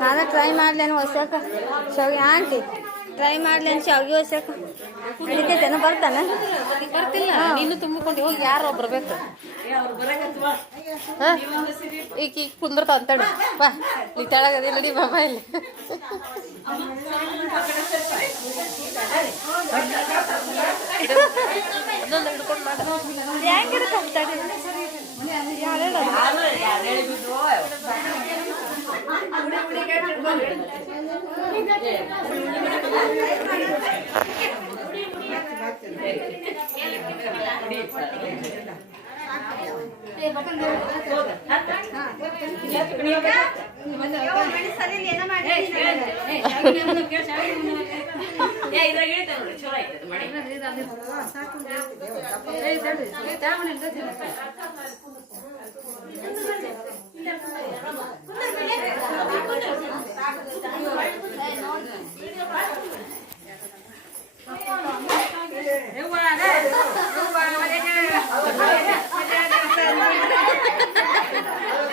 ನಾನು ಟ್ರೈ ಮಾಡ್ಲೇನು ಹೊಸಕ ಶಾವಿಗೆ aunty try ಮಾಡ್ಲೇನು ಶಾವಿಗೆ ಹೊಸಕ ಅದಕ್ಕೆ ಜನ ಬರ್ತಾನೆ ಬರ್ತಿಲ್ಲ ನೀನು ತುಂಬಿಕೊಂಡು ಹೋಗಿ ಯಾರು ಒಬ್ರು ಬೇಕು ಈಗ ಕುಂದ್ರತ ಅಂತೇಳಿ ಬಾ ನೀ ತೆಳಗದಿ ನಡಿ ಬಾಬಾ ಇಲ್ಲಿ ಇನ್ನೊಂದು ಹಿಡ್ಕೊಂಡು ಮಾಡ ಹೆಂಗಿರುತ್ತೆ ಅಂತೇಳಿ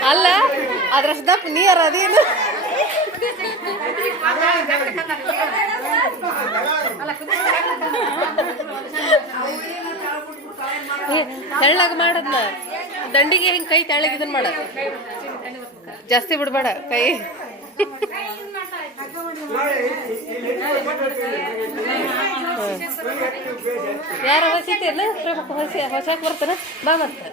ಅಲ್ಲ ಅದ್ರಷ್ಟು ದಪ್ಪ ನೀರ ಅದೇನು ತೆಳ್ಳಗ ಮಾಡದ್ನ ದಂಡಿಗೆ ಹಿಂಗೆ ಕೈ ತೆಳ್ಳಗೆ ಇದನ್ನ ಮಾಡ ಜಾಸ್ತಿ ಬಿಡ್ಬೇಡ ಕೈ ಯಾರ ಹೊಸಿತೇನ ಹೊಸಕ್ ಬರ್ತಾನ ಬಾ ಮತ್ತೆ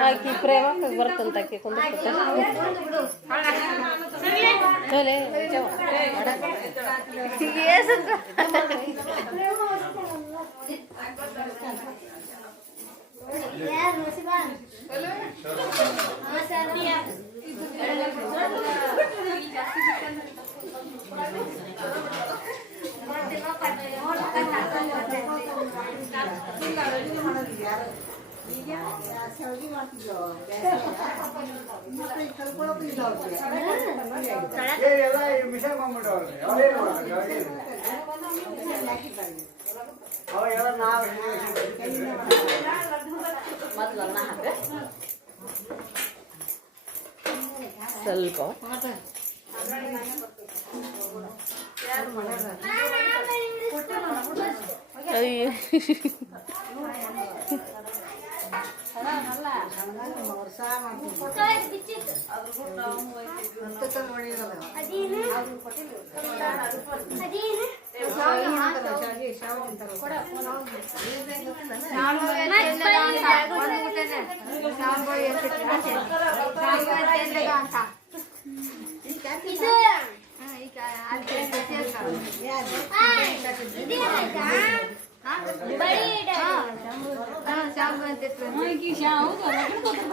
ಆಕಿ ಪ್ರೇಮಕ್ಕೆ ಬರ್ತಂತ ಆಕಿ ಕುಂದಿರ್ತ ಸ್ವಲ್ಪ ಅಯ್ಯ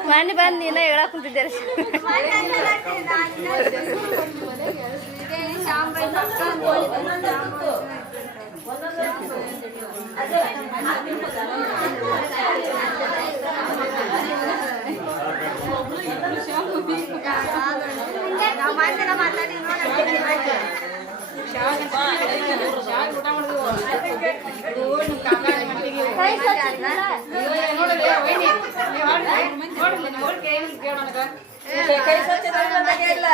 ಮನೆ ಬಂದು ನೀನ ಹೇಳಕ್ ಕುಂತಿದ್ದಾರೆ ಕೈ ಸ್ವಚ್ಛ ಇಲ್ಲ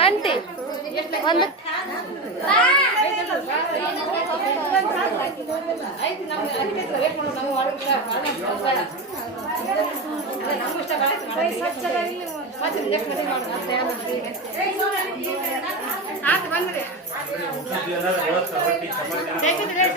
ಆಂಟಿ ಒಂದು ಬೇಕಿದ್ರೆ